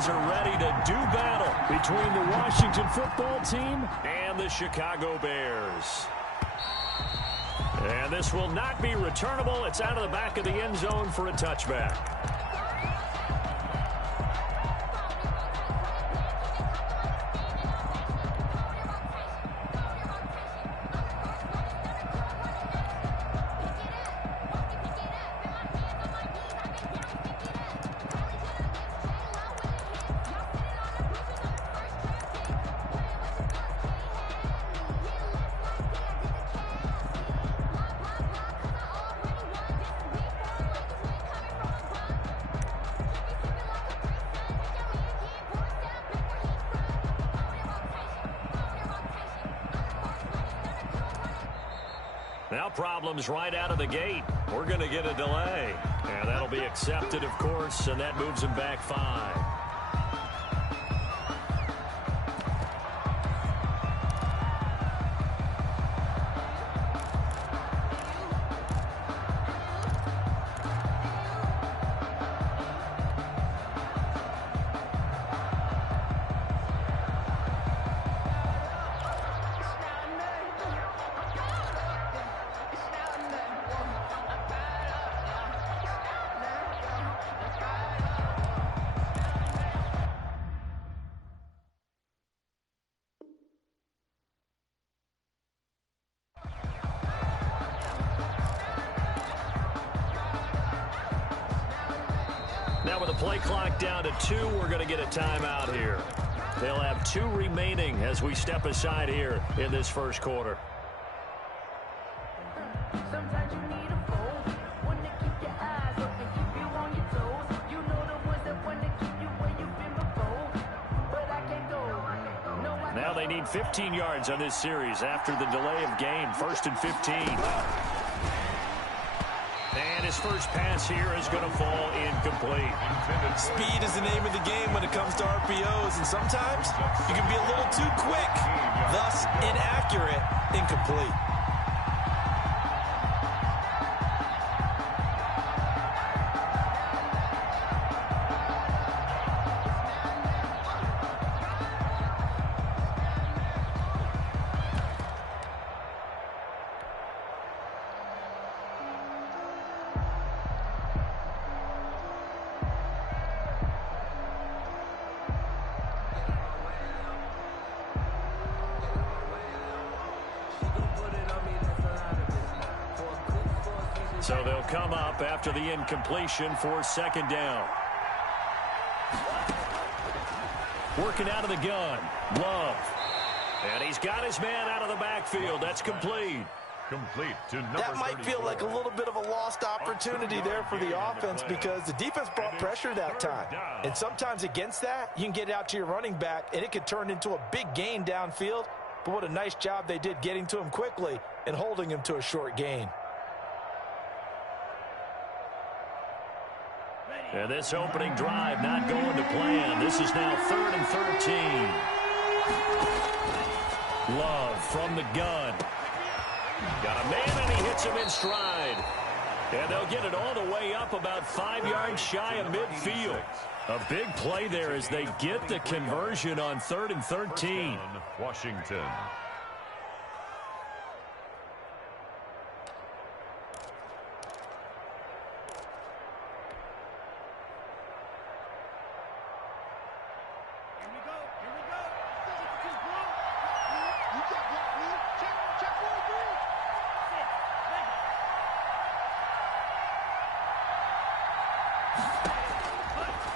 guys are ready to do battle between the Washington football team and the Chicago Bears. And this will not be returnable. It's out of the back of the end zone for a touchback. Now problems right out of the gate. We're going to get a delay. And that'll be accepted, of course, and that moves him back 5. Now with the play clock down to 2, we're going to get a timeout here. They'll have 2 remaining as we step aside here in this first quarter. Sometimes you need a phone, one to keep your eyes open, keep you on your toes. You know the ones that want to keep you where you've been before. But I can't go. No, now they need 15 yards on this series after the delay of game. 1st and 15. And his first pass here is going to fall incomplete. Speed is the name of the game when it comes to RPOs, and sometimes you can be a little too quick, thus inaccurate, incomplete. So they'll come up after the incompletion for 2nd down. Working out of the gun, Love. And he's got his man out of the backfield. That's complete. Complete to number That might feel like a little bit of a lost opportunity there for the offense because the defense brought pressure that time. And sometimes against that, you can get it out to your running back, and it could turn into a big gain downfield. But what a nice job they did getting to him quickly and holding him to a short gain. And this opening drive not going to plan. This is now 3rd and 13. Love from the gun. Got a man, and he hits him in stride. And they'll get it all the way up about 5 yards shy of midfield. A big play there as they get the conversion on 3rd and 13. Washington.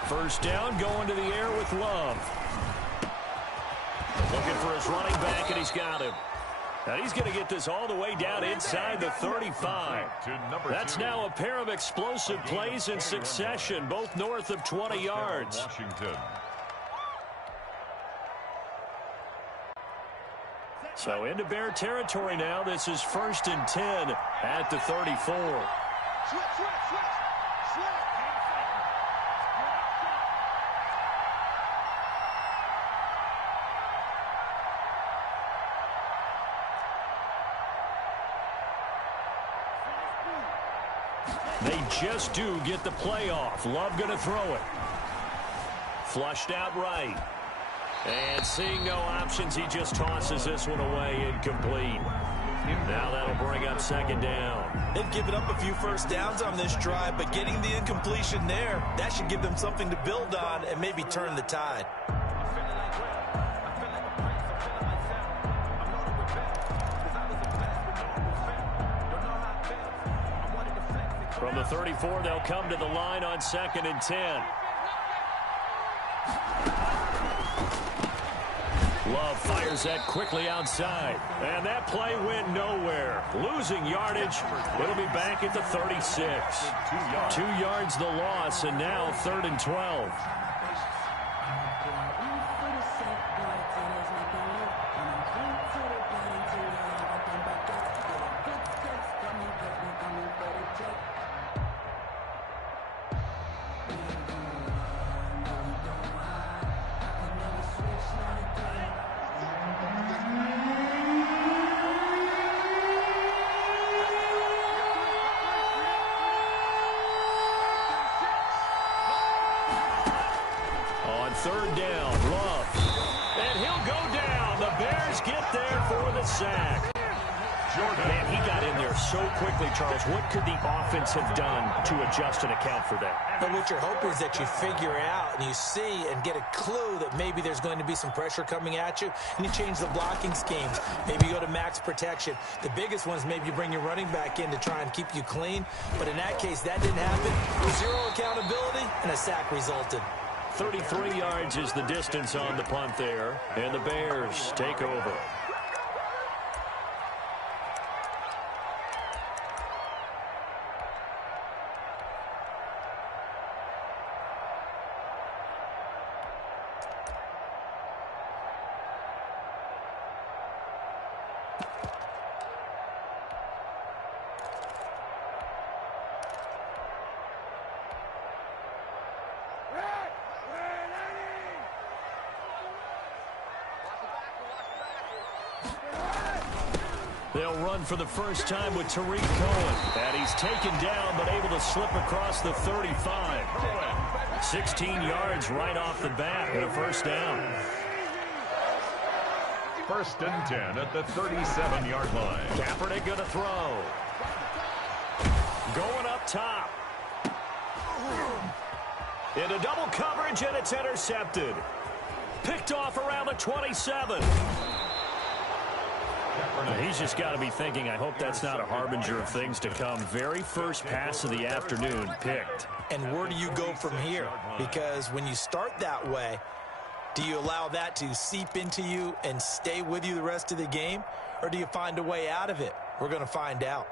First down, going to the air with Love. Looking for his running back, and he's got him. And he's going to get this all the way down inside the 35. That's now a pair of explosive plays in succession, both north of 20 yards. Washington. So into Bear territory now. This is 1st and 10 at the 34. They just do get the play off. Love going to throw it. Flushed out right. And seeing no options, he just tosses this one away incomplete. Now that'll bring up second down. They've given up a few first downs on this drive, but getting the incompletion there, that should give them something to build on and maybe turn the tide. From the 34, they'll come to the line on 2nd and 10. Love fires that quickly outside. And that play went nowhere. Losing yardage. It'll be back at the 36. 2 yards the loss, and now 3rd and 12. Third down, Love. And he'll go down. The Bears get there for the sack. Man, he got in there so quickly, Charles. What could the offense have done to adjust and account for that? But what you're hoping is that you figure out and you see and get a clue that maybe there's going to be some pressure coming at you, and you change the blocking schemes. Maybe you go to max protection. The biggest one is maybe you bring your running back in to try and keep you clean. But in that case, that didn't happen. Zero accountability, and a sack resulted. 33 yards is the distance on the punt there, and the Bears take over. They'll run for the first time with Tariq Cohen. And he's taken down, but able to slip across the 35. 16 yards right off the bat and a first down. 1st and 10 at the 37-yard line. Kaepernick going to throw. Going up top. Into double coverage, and it's intercepted. Picked off around the 27. He's just got to be thinking, I hope that's not a harbinger of things to come. Very first pass of the afternoon picked. And where do you go from here? Because when you start that way, do you allow that to seep into you and stay with you the rest of the game? Or do you find a way out of it? We're going to find out.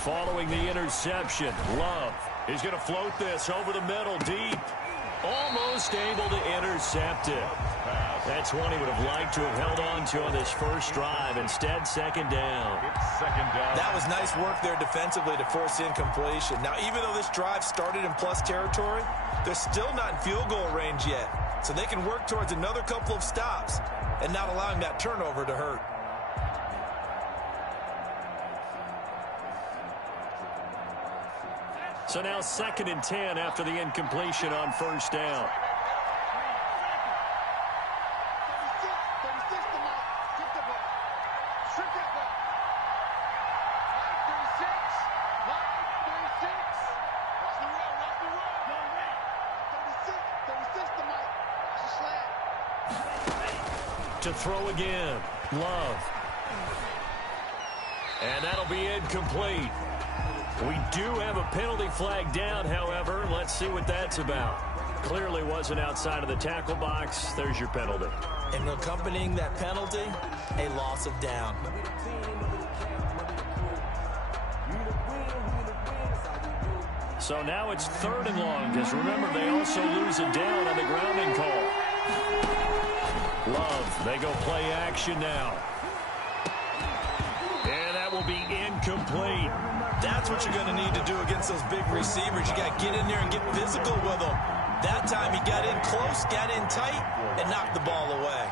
Following the interception, Love is going to float this over the middle deep. Almost able to intercept it. That's one he would have liked to have held on to on this first drive. Instead, second down. That was nice work there defensively to force incompletion. Now, even though this drive started in plus territory, they're still not in field goal range yet. So they can work towards another couple of stops and not allowing that turnover to hurt. So now 2nd and 10 after the incompletion on first down. To throw again, Love. And that'll be incomplete. We do have a penalty flag down, however. Let's see what that's about. Clearly wasn't outside of the tackle box. There's your penalty. And accompanying that penalty, a loss of down. So now it's 3rd and long, because remember, they also lose a down on the grounding call. Love, they go play action now. incomplete. That's what you're going to need to do against those big receivers. You got to get in there and get physical with them. That time he got in close, got in tight, and knocked the ball away.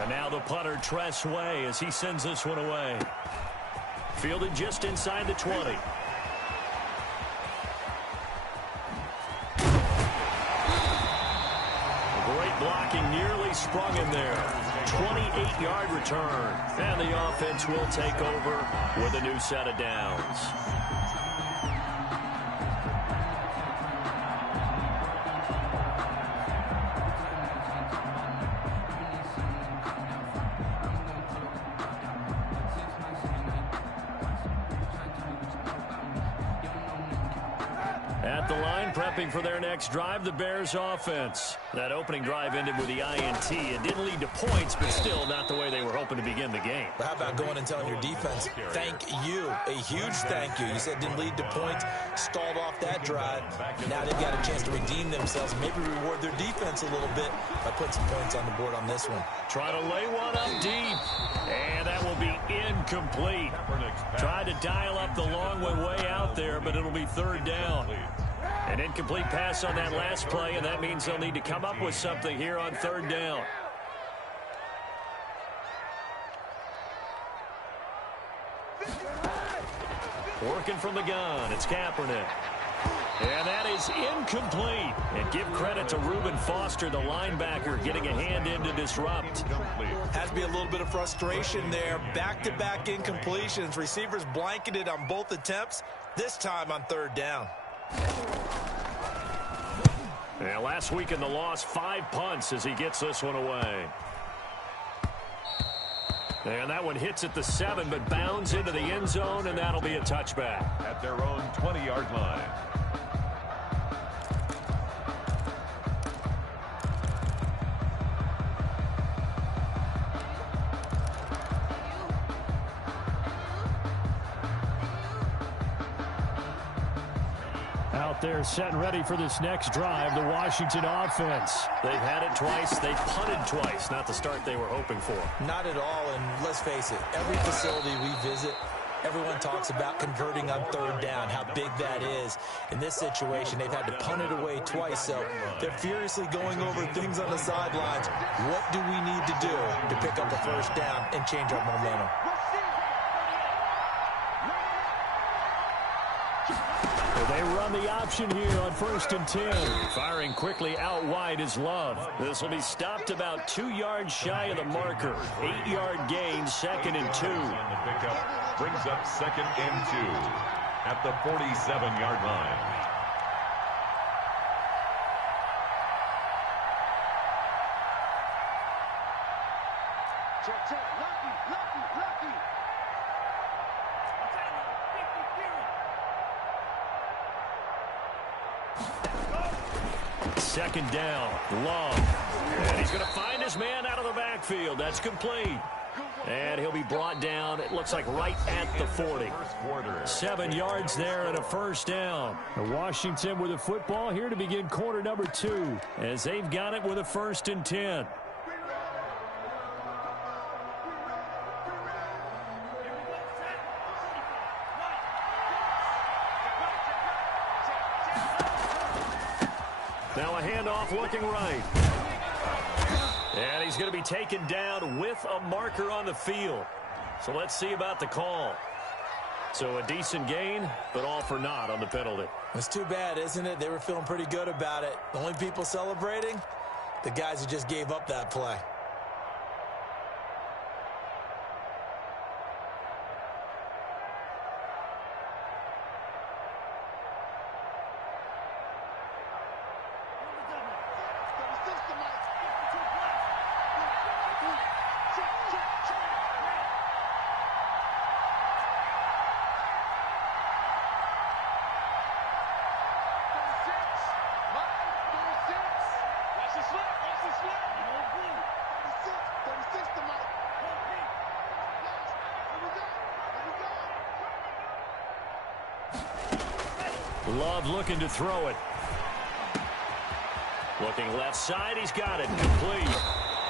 And now the punter, Tress Way, as he sends this one away. Fielded just inside the 20. Great blocking, nearly sprung him there. 28-yard return. And the offense will take over with a new set of downs. At the line, prepping for their next drive, the Bears offense. That opening drive ended with the INT. It didn't lead to points, but still not the way they were hoping to begin the game. But how about going and telling your defense, thank you, a huge thank you. You said it didn't lead to points, stalled off that drive. Now they've got a chance to redeem themselves, maybe reward their defense a little bit by putting some points on the board on this one. Try to lay one up deep, and that will be incomplete. Tried to dial up the long way out there, but it'll be third down. An incomplete pass on that last play, and that means they'll need to come up with something here on third down. Working from the gun, it's Kaepernick. And that is incomplete. And give credit to Reuben Foster, the linebacker, getting a hand in to disrupt. Has to be a little bit of frustration there. Back-to-back incompletions. Receivers blanketed on both attempts, this time on third down. And last week in the loss, 5 punts as he gets this one away. And that one hits at the 7, but bounds into the end zone, and that'll be a touchback. At their own 20-yard line. Out there set and ready for this next drive, the Washington offense. They've had it twice. They've punted twice. Not the start they were hoping for. Not at all, and let's face it, every facility we visit, everyone talks about converting on third down, how big that is. In this situation, they've had to punt it away twice, so they're furiously going over things on the sidelines. What do we need to do to pick up a first down and change our momentum? They run the option here on 1st and 10. Firing quickly out wide is Love. This will be stopped about 2 yards shy of the marker. 8-yard gain, 2nd and 2. And the pickup brings up 2nd and 2 at the 47-yard line. Check, check. Lucky. 2nd down, Love. And he's going to find his man out of the backfield. That's complete. And he'll be brought down, it looks like right at the 40. 7 yards there and a first down. Washington with a football here to begin quarter number 2 as they've got it with a 1st and 10. Now a handoff looking right. And he's going to be taken down with a marker on the field. So let's see about the call. So a decent gain, but all for naught on the penalty. It's too bad, isn't it? They were feeling pretty good about it. The only people celebrating, the guys who just gave up that play. Love looking to throw it. Looking left side, he's got it. Complete.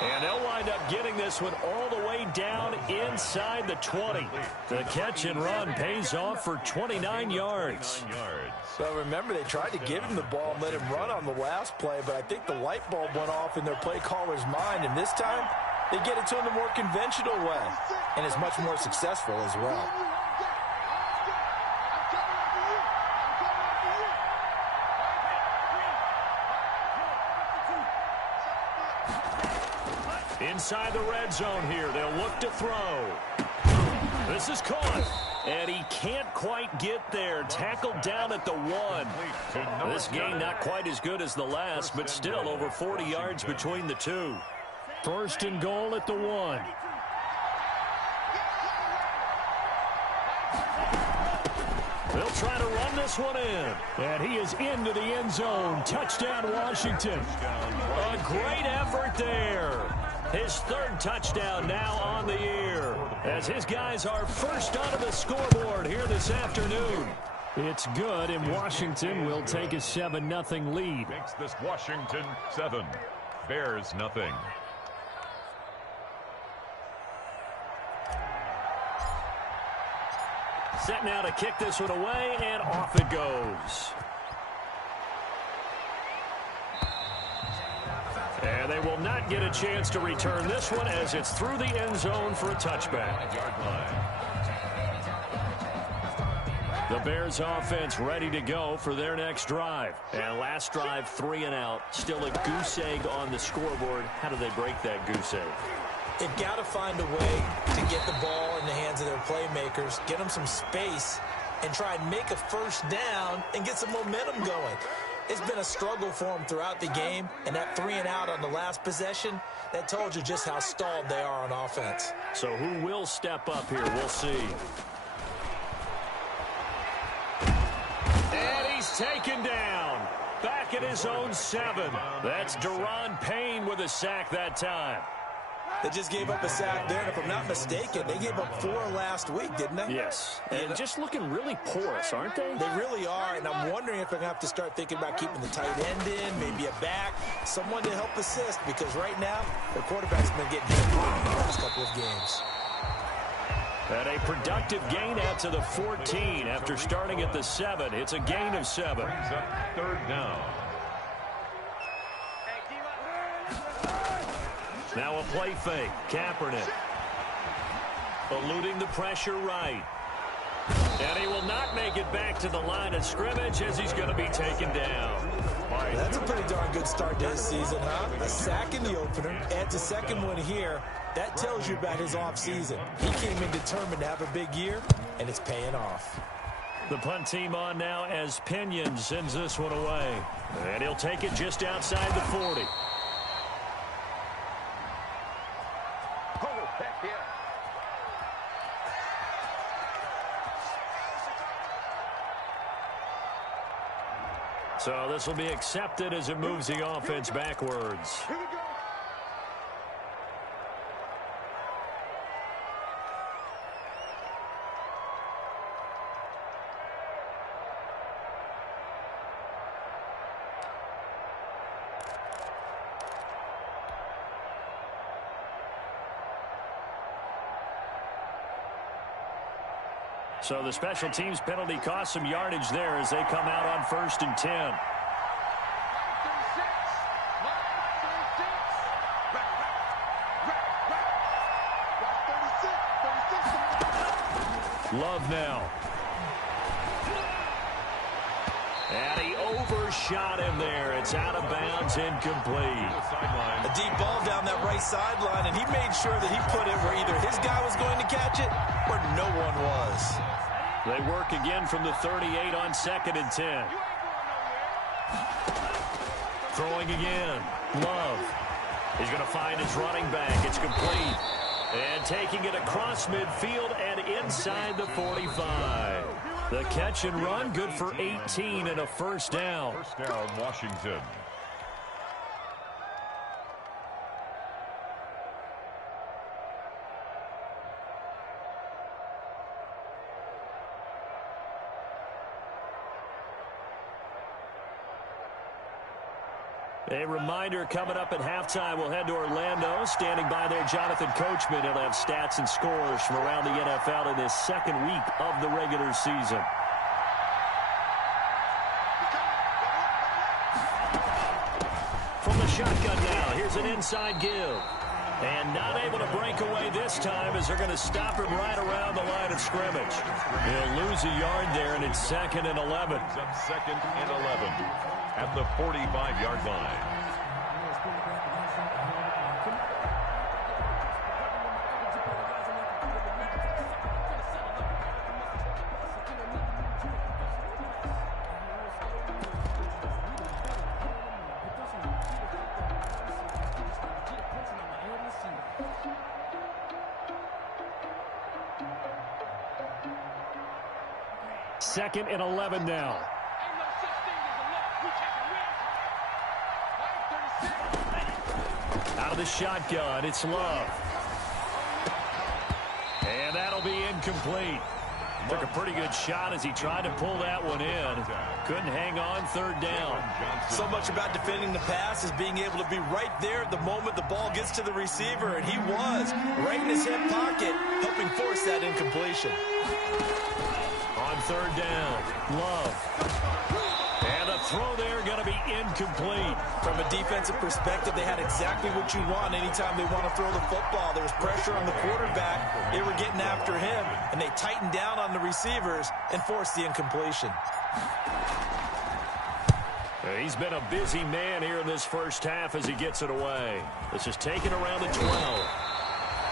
And they'll wind up getting this one all the way down inside the 20. The catch and run pays off for 29 yards. Well, remember, they tried to give him the ball and let him run on the last play, but I think the light bulb went off in their play caller's mind, and this time they get it to him the more conventional way, and it's much more successful as well. Inside the red zone here, they'll look to throw. This is caught, and he can't quite get there. Tackled down at the 1. This game not quite as good as the last, but still over 40 yards between the two. First and goal at the 1. They'll try to run this one in. And he is into the end zone. Touchdown, Washington. A great effort there. His third touchdown now on the year, as his guys are first onto the scoreboard here this afternoon. It's good, and Washington will take a 7-0 lead. Makes this Washington 7, Bears nothing. Set now to kick this one away, and off it goes. And they will not get a chance to return this one as it's through the end zone for a touchback. The Bears offense ready to go for their next drive. And last drive, 3 and out. Still a goose egg on the scoreboard. How do they break that goose egg? They've got to find a way to get the ball in the hands of their playmakers, get them some space, and try and make a first down and get some momentum going. It's been a struggle for them throughout the game, and that 3 and out on the last possession, that told you just how stalled they are on offense. So who will step up here? We'll see. And he's taken down. Back at his own 7. That's Daron Payne with a sack that time. They just gave up a sack there, and if I'm not mistaken, they gave up 4 last week, didn't they? Yes, and just looking really porous, aren't they? They really are, and I'm wondering if they're going to have to start thinking about keeping the tight end in, maybe a back, someone to help assist, because right now, their quarterback's been getting hit the last couple of games. And a productive gain out to the 14 after starting at the 7. It's a gain of 7. Brings up third down. Now a play fake. Kaepernick eluding the pressure right. And he will not make it back to the line of scrimmage as he's going to be taken down. That's a pretty darn good start to his season, huh? A sack in the opener, adds a second one here. That tells you about his offseason. He came in determined to have a big year, and it's paying off. The punt team on now as Pinion sends this one away. And he'll take it just outside the 40. So this will be accepted as it moves the offense backwards. So the special teams penalty cost some yardage there as they come out on 1st and 10. Love now. And he overshot him there. It's out of bounds, incomplete. A deep ball down that right sideline, and he made sure that he put it where either his guy was going to catch it or no one was. They work again from the 38 on 2nd and 10. Throwing again. Love. He's going to find his running back. It's complete. And taking it across midfield and inside the 45. The catch and run, good for 18 and a first down. First down, Washington. A reminder coming up at halftime, we'll head to Orlando. Standing by there, Jonathan Coachman. He'll have stats and scores from around the NFL in this second week of the regular season. From the shotgun now, here's an inside give. And not able to break away this time as they're going to stop him right around the line of scrimmage. He'll lose a yard there, and it's 2nd and 11. Second and 11 at the 45-yard line. Second and 11 now. Out of the shotgun, it's Love. And that'll be incomplete. Took a pretty good shot as he tried to pull that one in. Couldn't hang on, 3rd down. So much about defending the pass is being able to be right there at the moment the ball gets to the receiver, and he was right in his hip pocket, helping force that incompletion. On 3rd down, Love. And a throw there going to be incomplete. From a defensive perspective, they had exactly what you want anytime they want to throw the football. There was pressure on the quarterback. They were getting after him, and they tightened down on the receivers and forced the incompletion. He's been a busy man here in this first half as he gets it away. This is taken around the 12.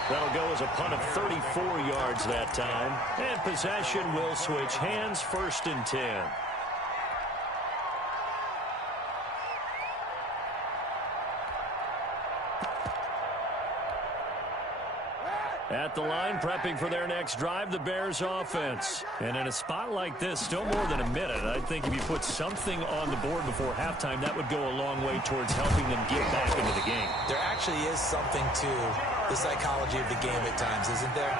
That'll go as a punt of 34 yards that time. And possession will switch hands, 1st and 10. At the line, prepping for their next drive, the Bears offense. And in a spot like this, still more than a minute, I think if you put something on the board before halftime, that would go a long way towards helping them get back into the game. There actually is something to the psychology of the game at times, isn't there?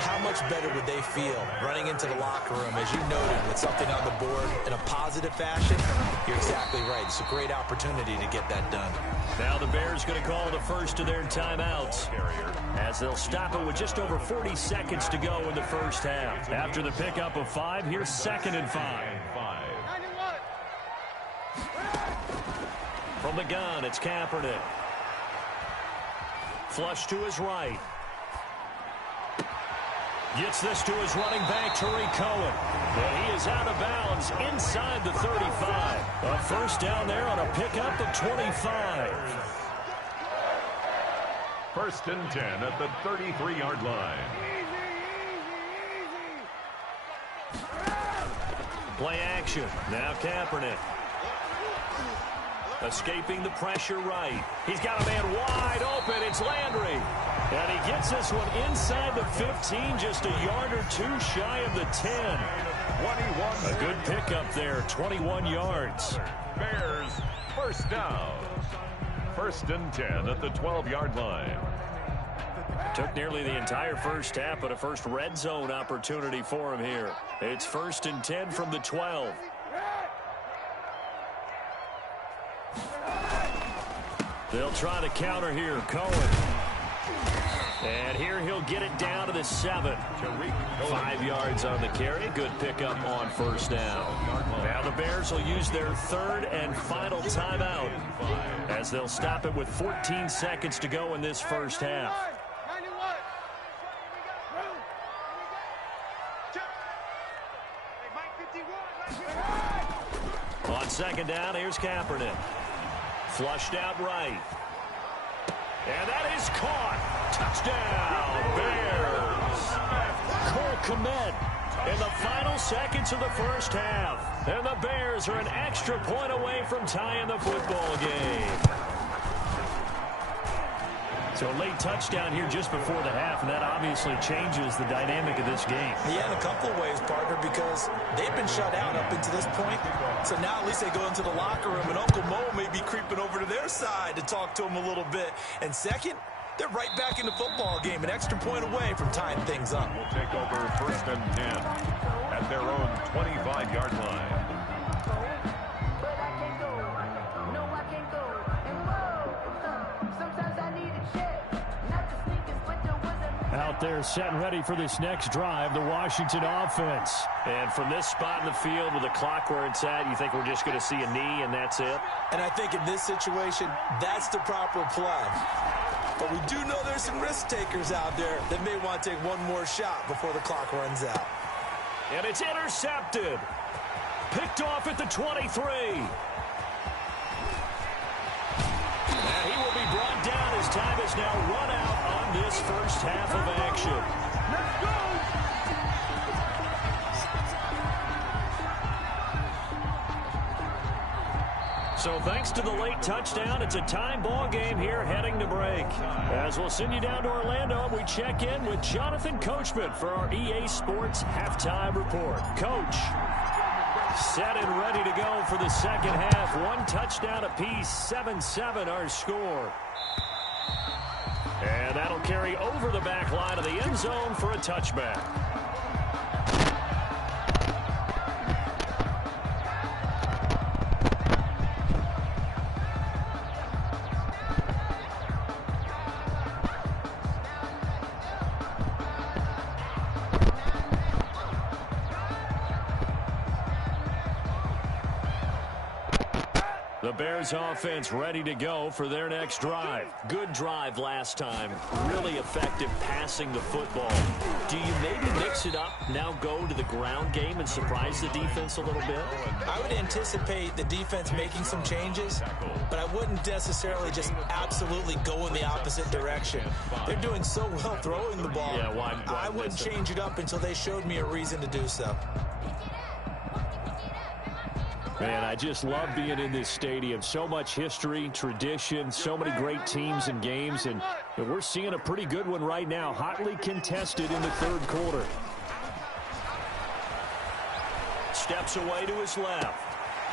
How much better would they feel running into the locker room, as you noted, with something on the board in a positive fashion? You're exactly right. It's a great opportunity to get that done. Now the Bears going to call the first of their timeouts as they'll stop it with just over 40 seconds to go in the first half. After the pickup of 5, here's 2nd and 5. From the gun, it's Kaepernick. Flush to his right. Gets this to his running back, Tariq Cohen. And he is out of bounds inside the 35. A first down there on a pickup of 25. 1st and 10 at the 33-yard line. Play action. Now Kaepernick. Escaping the pressure right. He's got a man wide open. It's Landry. And he gets this one inside the 15, just a yard or two shy of the 10. 21. A good pickup there, 21 yards. Bears, 1st down. 1st and 10 at the 12-yard line. Took nearly the entire first half, but a first red zone opportunity for him here. It's 1st and 10 from the 12. They'll try to counter here. Cohen. And here he'll get it down to the 7. 5 yards on the carry. Good pickup on 1st down. Now the Bears will use their 3rd and final timeout as they'll stop it with 14 seconds to go in this first half. On 2nd down, here's Kaepernick. Flushed out right. And that is caught. Touchdown, Bears. Cole Kmet in the final seconds of the first half. And the Bears are an extra point away from tying the football game. So a late touchdown here just before the half, and that obviously changes the dynamic of this game. Yeah, in a couple of ways, partner, because they've been shut out up until this point. So now at least they go into the locker room, and Uncle Mo may be creeping over to their side to talk to him a little bit. And second, they're right back in the football game, an extra point away from tying things up. We'll take over 1st and 10 at their own 25-yard line. But I can't go. No, I can't go. Out there setting ready for this next drive, the Washington offense. And from this spot in the field with the clock where it's at, you think we're just going to see a knee and that's it? And I think in this situation, that's the proper play. But we do know there's some risk takers out there that may want to take one more shot before the clock runs out. And it's intercepted. Picked off at the 23. And he will be brought down as time has now run out on this first half of action. Let's go! So thanks to the late touchdown, it's a time ball game here heading to break. As we'll send you down to Orlando, we check in with Jonathan Coachman for our EA Sports Halftime Report. Coach, set and ready to go for the second half. One touchdown apiece, 7-7 our score. And that'll carry over the back line of the end zone for a touchback. The Bears offense ready to go for their next drive. Good drive last time. Really effective passing the football. Do you maybe mix it up, now go to the ground game and surprise the defense a little bit? I would anticipate the defense making some changes, but I wouldn't necessarily just absolutely go in the opposite direction. They're doing so well throwing the ball. Yeah, why I wouldn't change it up until they showed me a reason to do so. Man, I just love being in this stadium. So much history, tradition, so many great teams and games, and we're seeing a pretty good one right now, hotly contested in the third quarter. Steps away to his left.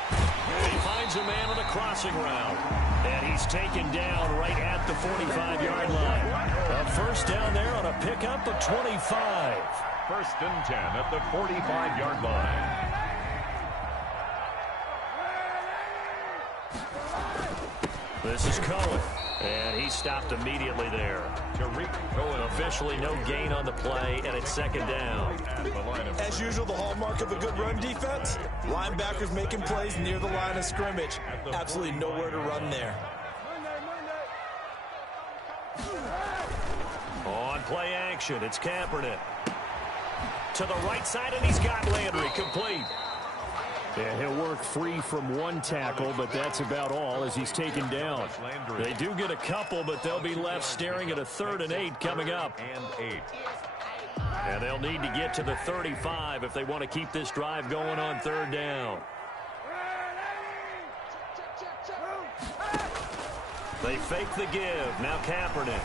He finds a man on a crossing route, and he's taken down right at the 45-yard line. A first down there on a pickup of 25. First and 10 at the 45-yard line. This is Cohen, and he stopped immediately there. Tariq Cohen. Officially no gain on the play, and it's second down. As usual, the hallmark of a good run defense, linebackers making plays near the line of scrimmage. Absolutely nowhere to run there. On play action, it's Kaepernick. To the right side, and he's got Landry complete. Yeah, he'll work free from one tackle, but that's about all as he's taken down. They do get a couple, but they'll be left staring at a 3rd and 8 coming up. And they'll need to get to the 35 if they want to keep this drive going on 3rd down. They fake the give. Now Kaepernick.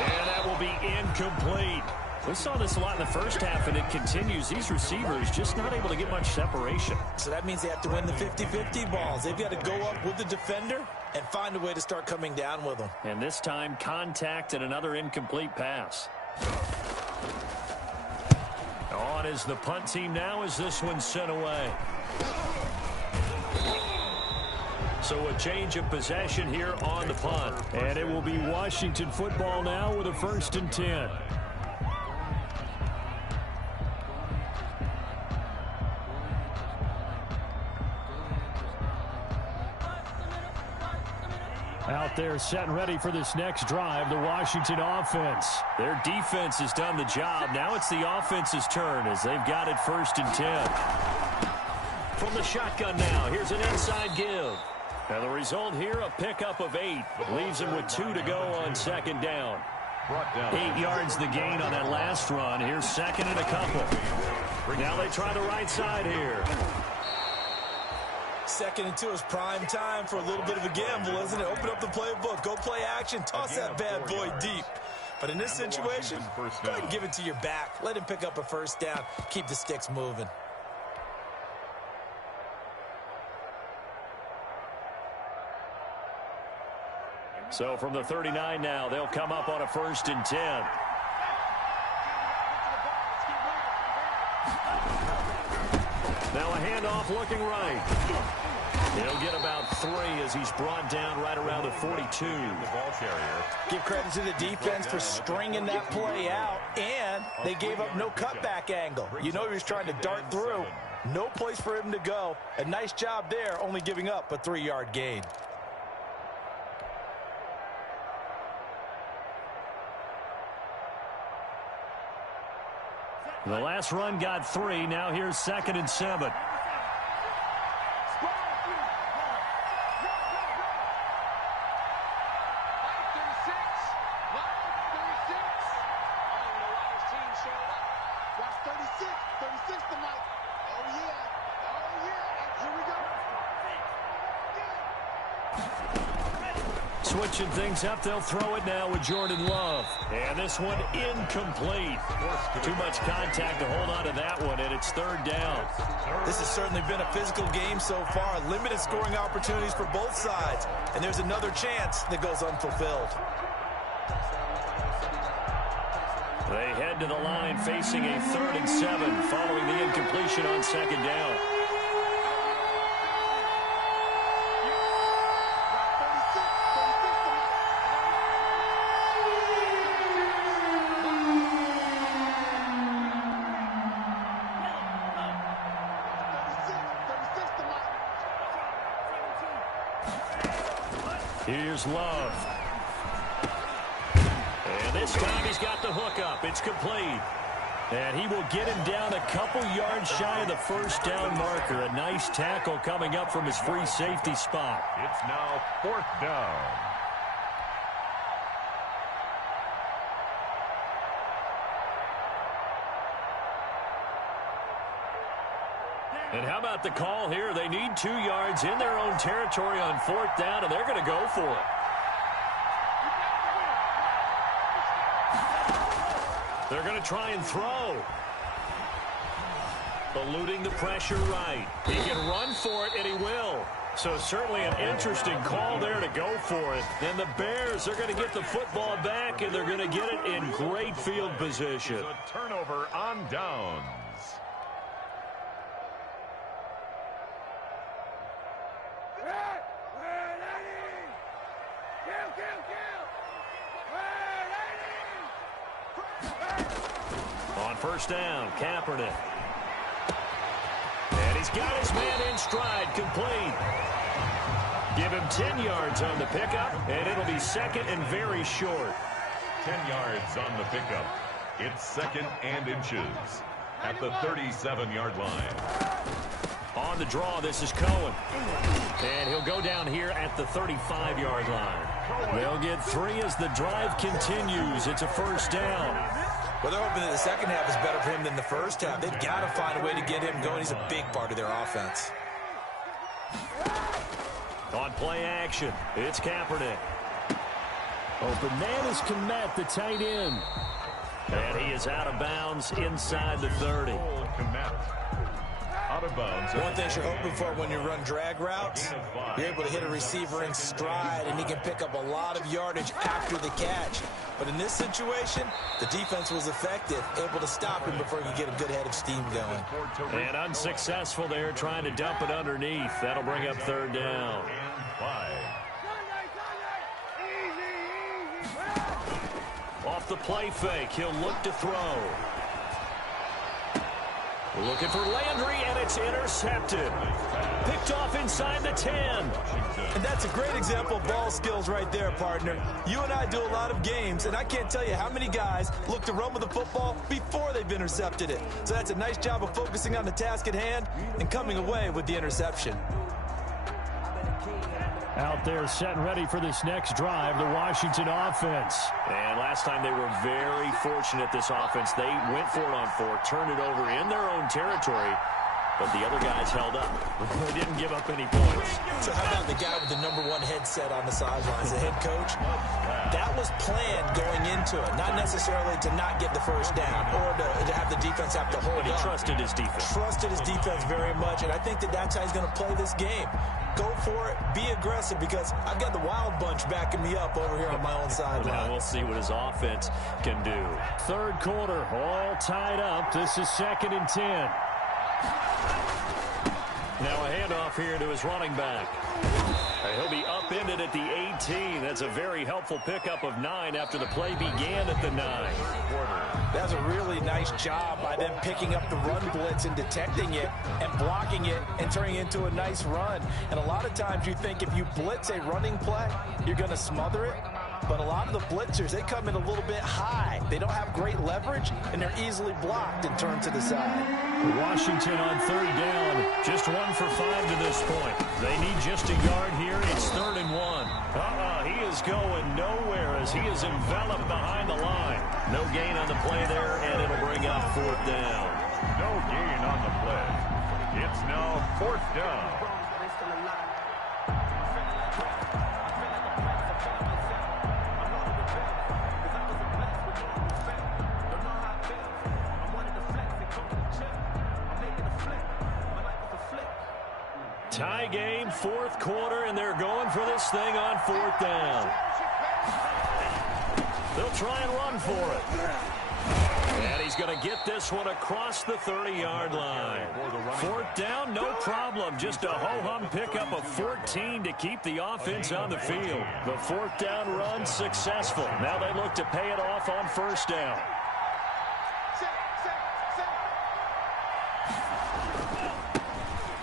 And that will be incomplete. We saw this a lot in the first half, and it continues. These receivers just not able to get much separation. So that means they have to win the 50-50 balls. They've got to go up with the defender and find a way to start coming down with them. And this time, contact and another incomplete pass. On is the punt team now as this one's sent away. So a change of possession here on the punt. And it will be Washington football now with a 1st and 10. Out there set and ready for this next drive, the Washington offense. Their defense has done the job. Now it's the offense's turn as they've got it 1st and 10. From the shotgun now, here's an inside give. And the result here, a pickup of 8. Leaves them with 2 to go on 2nd down. 8 yards the gain on that last run. Here's 2nd and a couple. Now they try the right side here. 2nd and 2 is prime time for a little bit of a gamble, isn't it? Open up the playbook, go play action, toss that bad boy deep. But in this situation, go ahead and give it to your back. Let him pick up a 1st down. Keep the sticks moving. So from the 39 now, they'll come up on a 1st and 10. Now a handoff looking right. He'll get about 3 as he's brought down right around the 42. The ball carrier. Give credit to the defense for stringing that play out, and they gave up no cutback angle. You know he was trying to dart through. No place for him to go. A nice job there, only giving up a 3-yard gain. The last run got 3. Now here's 2nd and 7. Switching things up, they'll throw it now with Jordan Love. And this one incomplete. Too much contact to hold on to that one, and it's 3rd down. This has certainly been a physical game so far. Limited scoring opportunities for both sides. And there's another chance that goes unfulfilled. They head to the line facing a 3rd and 7 following the incompletion on 2nd down. Here's Love. And this time he's got the hook up. It's complete. And he will get him down a couple yards shy of the 1st down marker. A nice tackle coming up from his free safety spot. It's now 4th down. And how about the call here? They need 2 yards in their own territory on 4th down, and they're going to go for it. They're going to try and throw. Eluding the pressure right. He can run for it, and he will. So certainly an interesting call there to go for it. And the Bears are going to get the football back, and they're going to get it in great field position. It's a turnover on downs. On 1st down, Kaepernick. And he's got his man in stride, complete. Give him 10 yards on the pickup, and it'll be 2nd and very short. 10 yards on the pickup. It's 2nd and inches at the 37-yard line. On the draw, this is Cohen. And he'll go down here at the 35-yard line. They'll get 3 as the drive continues. It's a 1st down. Well, they're hoping that the second half is better for him than the first half. They've got to find a way to get him going. He's a big part of their offense. On play action, it's Kaepernick. Open man is Kmet, the tight end. And he is out of bounds inside the 30. Out of bounds. One thing you're hoping for when you run drag routes, you're able to hit a receiver in stride, and he can pick up a lot of yardage after the catch. But in this situation, the defense was effective, able to stop him before he could get a good head of steam going. And unsuccessful there, trying to dump it underneath. That'll bring up 3rd down. Off the play fake, he'll look to throw. Looking for Landry, and it's intercepted. Picked off inside the 10. And that's a great example of ball skills right there, partner. You and I do a lot of games, and I can't tell you how many guys look to run with the football before they've intercepted it. So that's a nice job of focusing on the task at hand and coming away with the interception. Out there set ready for this next drive, the Washington offense. And last time they were very fortunate, this offense. They went for it on 4, turned it over in their own territory, but the other guys held up. They didn't give up any points. So how about the guy with the #1 headset on the sidelines, the head coach? That was planned going into it, not necessarily to not get the 1st down or to have the defense have to hold But he up. trusted his defense. Trusted his defense very much, and I think that that's how he's going to play this game. Go for it, be aggressive, because I've got the Wild Bunch backing me up over here on my own sideline. Now we'll see what his offense can do. 3rd quarter, all tied up. This is 2nd and 10. Now a handoff here to his running back. He'll be upended at the 18. That's a very helpful pickup of 9 after the play began at the 9. That's a really nice job by them picking up the run blitz and detecting it and blocking it and turning it into a nice run. And a lot of times you think if you blitz a running play, you're going to smother it. But a lot of the blitzers, they come in a little bit high. They don't have great leverage, and they're easily blocked and turned to the side. Washington on 3rd down. Just 1 for 5 to this point. They need just a yard here. It's 3rd and 1. He is going nowhere as he is enveloped behind the line. No gain on the play there, and it'll bring up 4th down. No gain on the play. It's now 4th down. Tie game, 4th quarter, and they're going for this thing on 4th down. They'll try and run for it. And he's going to get this one across the 30-yard line. 4th down, no problem. Just a ho-hum pickup of 14 to keep the offense on the field. The 4th down run successful. Now they look to pay it off on 1st down.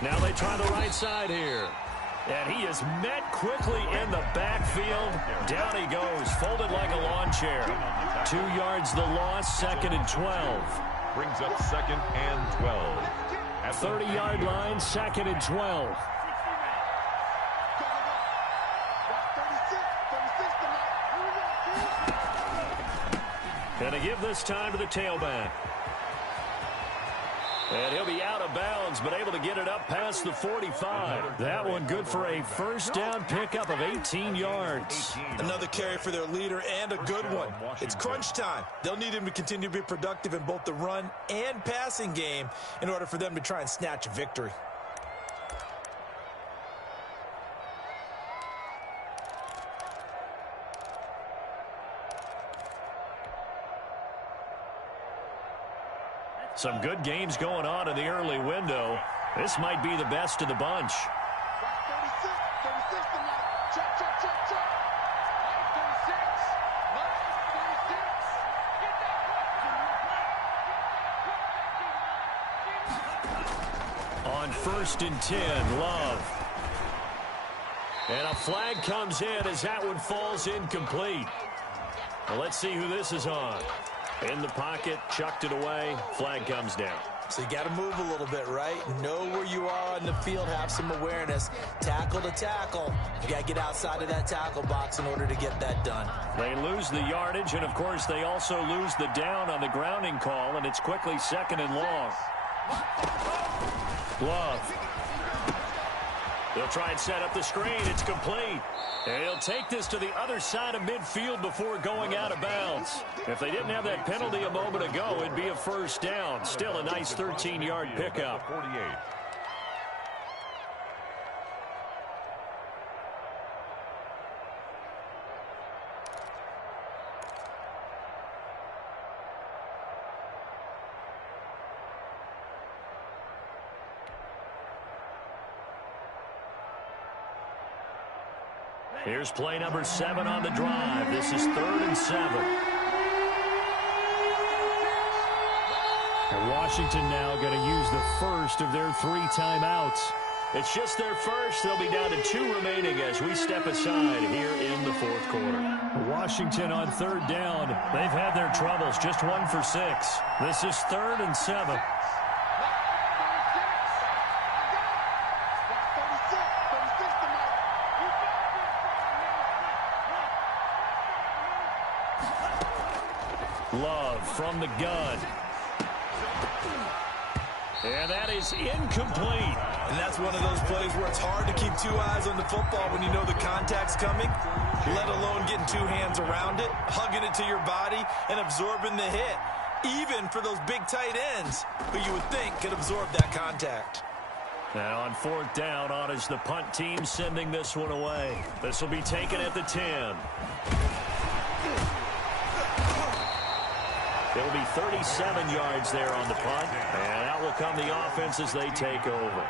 Now they try the right side here. And he is met quickly in the backfield. Down he goes, folded like a lawn chair. 2 yards the loss, 2nd and 12. Brings up 2nd and 12. At 30-yard line, 2nd and 12. And to give this time to the tailback. And he'll be out of bounds, but able to get it up past the 45. That one good for a 1st down pickup of 18 yards. Another carry for their leader and a good one. It's crunch time. They'll need him to continue to be productive in both the run and passing game in order for them to try and snatch a victory. Some good games going on in the early window. This might be the best of the bunch. On 1st and 10, Love. And a flag comes in as that one falls incomplete. Well, let's see who this is on. In the pocket, chucked it away, flag comes down. So you got to move a little bit, right? Know where you are on the field, have some awareness. Tackle to tackle. You got to get outside of that tackle box in order to get that done. They lose the yardage, and of course they also lose the down on the grounding call, and it's quickly 2nd and long. Love. They'll try and set up the screen. It's complete. And he'll take this to the other side of midfield before going out of bounds. If they didn't have that penalty a moment ago, it'd be a 1st down. Still a nice 13-yard pickup. 48. Here's play number 7 on the drive. This is 3rd and 7. And Washington now going to use the first of their 3 timeouts. It's just their first. They'll be down to 2 remaining as we step aside here in the 4th quarter. Washington on 3rd down. They've had their troubles. Just 1 for 6. This is 3rd and 7. Love from the gun. And that is incomplete. And that's one of those plays where it's hard to keep 2 eyes on the football when you know the contact's coming, let alone getting 2 hands around it, hugging it to your body, and absorbing the hit, even for those big tight ends who you would think could absorb that contact. Now on 4th down, on is the punt team sending this one away. This will be taken at the 10. It'll be 37 yards there on the punt, and out will come the offense as they take over.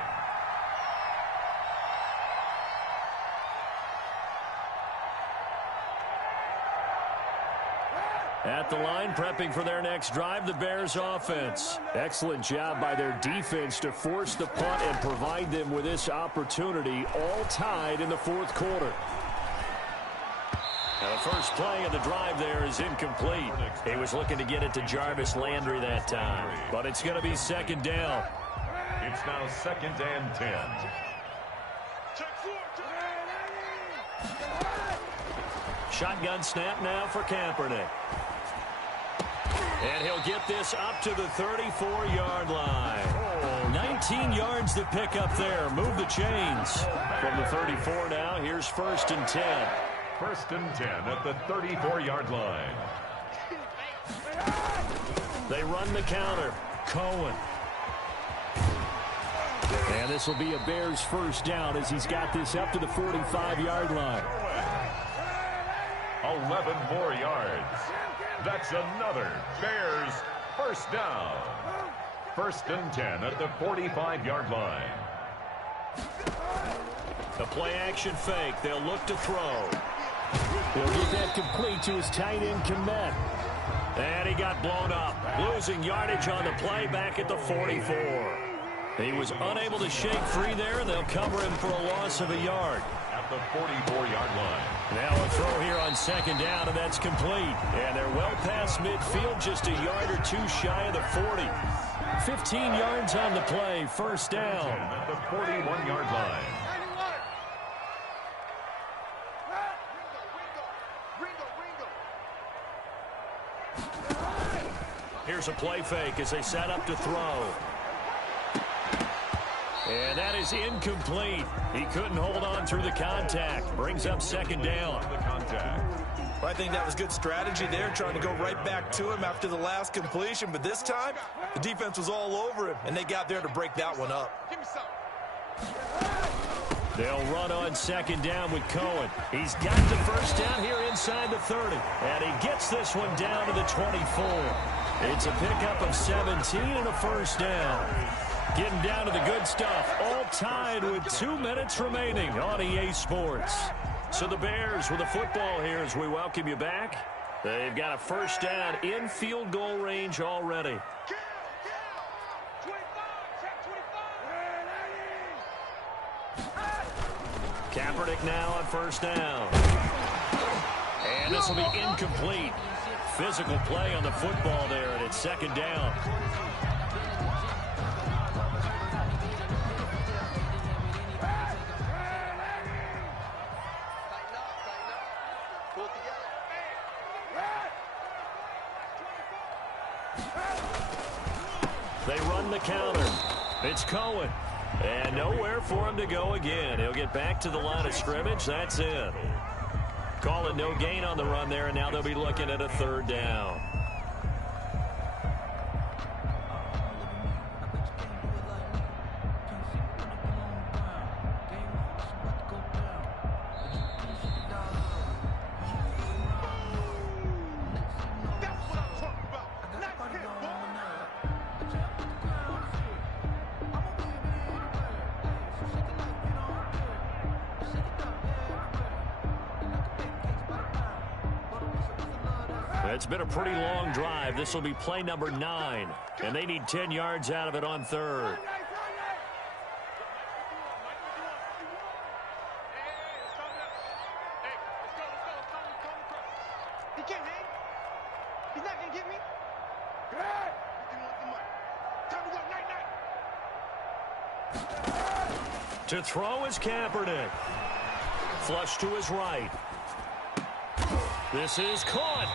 At the line, prepping for their next drive, the Bears offense. Excellent job by their defense to force the punt and provide them with this opportunity, all tied in the fourth quarter. Now the first play of the drive there is incomplete. He was looking to get it to Jarvis Landry that time, but it's going to be second down. It's now 2nd and 10. Shotgun snap now for Kaepernick. And he'll get this up to the 34-yard line. 19 yards to pick up there. Move the chains. From the 34 now, here's 1st and 10. 1st and 10 at the 34-yard line. They run the counter. Cohen. And this will be a Bears first down as he's got this up to the 45-yard line. 11 more yards. That's another Bears first down. 1st and 10 at the 45-yard line. The play-action fake. They'll look to throw. He'll get that complete to his tight end, Kmet. And he got blown up. Losing yardage on the play back at the 44. He was unable to shake free there, and they'll cover him for a loss of a yard. At the 44-yard line. Now a throw here on 2nd down, and that's complete. And they're well past midfield, just a yard or two shy of the 40. 15 yards on the play, first down. At the 41-yard line. Here's a play fake as they set up to throw. And that is incomplete. He couldn't hold on through the contact. Brings up 2nd down. The contact. I think that was good strategy there, trying to go right back to him after the last completion. But this time, the defense was all over him, and they got there to break that one up. They'll run on 2nd down with Cohen. He's got the first down here inside the 30. And he gets this one down to the 24. It's a pickup of 17 and a first down. Getting down to the good stuff. All tied with 2 minutes remaining on EA Sports. So the Bears with the football here as we welcome you back. They've got a first down in field goal range already. Kaepernick now on first down. And this will be incomplete. Physical play on the football there, and it's 2nd down. They run the counter. It's Cohen. And nowhere for him to go again. He'll get back to the line of scrimmage. That's it. Call it no gain on the run there, and now they'll be looking at a 3rd down. It's been a pretty long drive. This will be play number 9. And they need 10 yards out of it on 3rd. He can't hang. He's not going to get me. Time to go, night. To throw is Kaepernick. Flush to his right. This is caught.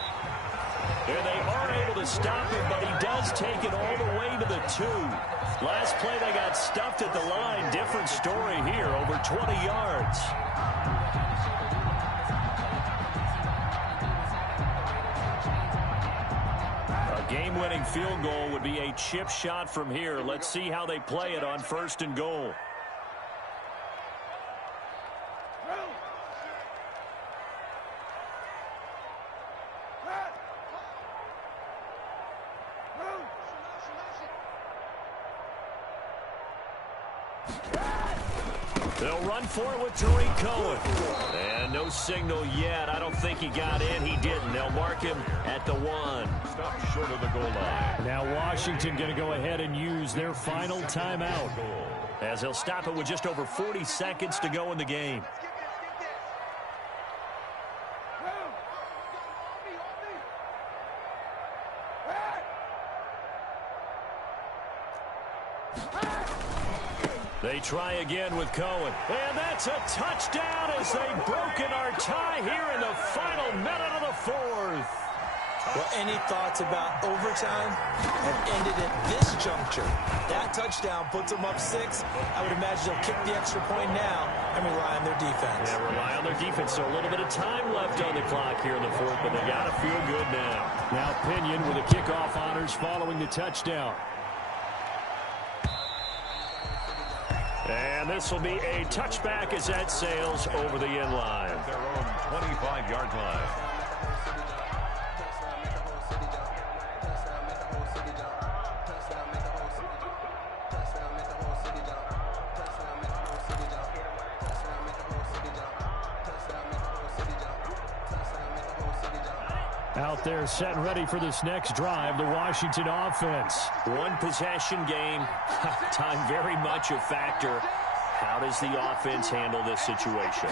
And they are able to stop him, but he does take it all the way to the 2. Last play, they got stuffed at the line. Different story here, over 20 yards. A game-winning field goal would be a chip shot from here. Let's see how they play it on 1st and goal. They'll run for it with Tariq Cohen. And no signal yet. I don't think he got in. He didn't. They'll mark him at the 1. Stop short of the goal line. Now Washington going to go ahead and use their final timeout, as he'll stop it with just over 40 seconds to go in the game. They try again with Cohen. And that's a touchdown as they've broken our tie here in the final minute of the 4th. Well, any thoughts about overtime have ended at this juncture. That touchdown puts them up 6. I would imagine they'll kick the extra point now and rely on their defense. Yeah, rely on their defense. So a little bit of time left on the clock here in the 4th, but they got to feel good now. Now Pinion with the kickoff honors following the touchdown. And this will be a touchback as that sails over the end line. Their own 25-yard line. Out there set and ready for this next drive, the Washington offense. One possession game, time very much a factor. How does the offense handle this situation?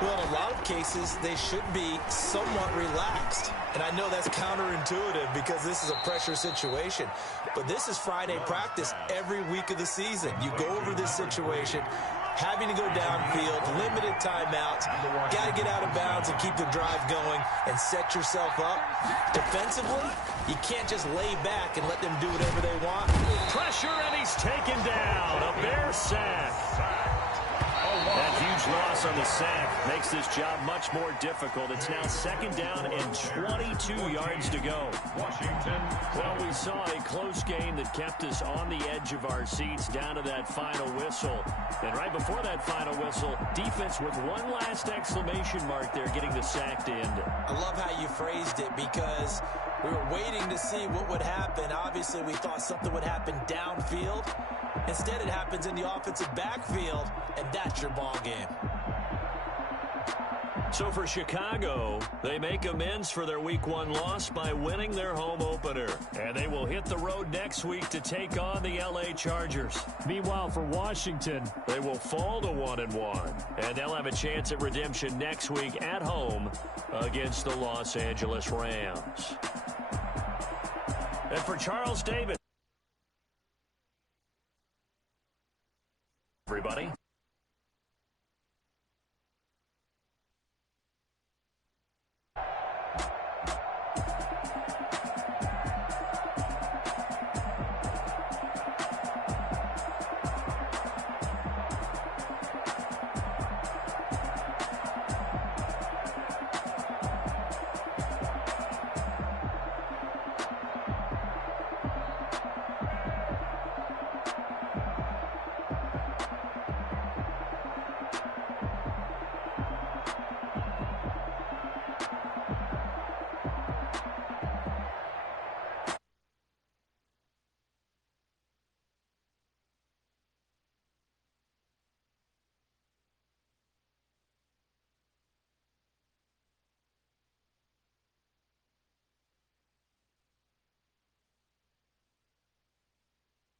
Well, in a lot of cases, they should be somewhat relaxed. And I know that's counterintuitive because this is a pressure situation. But this is Friday practice every week of the season. You go over this situation, having to go downfield, limited timeouts, got to get out of bounds and keep the drive going and set yourself up. Defensively, you can't just lay back and let them do whatever they want. Pressure, and he's taken down. A Bear sack. That huge loss on the sack makes this job much more difficult. It's now 2nd down and 22 yards to go. Washington. Well, we saw a close game that kept us on the edge of our seats down to that final whistle. And right before that final whistle, defense with one last exclamation mark there, getting the sack to end it. I love how you phrased it because we were waiting to see what would happen. Obviously, we thought something would happen downfield. Instead, it happens in the offensive backfield, and that's your ball game. So for Chicago, they make amends for their Week 1 loss by winning their home opener. And they will hit the road next week to take on the LA Chargers. Meanwhile, for Washington, they will fall to 1-1. And they'll have a chance at redemption next week at home against the Los Angeles Rams. And for Charles Davis, everybody.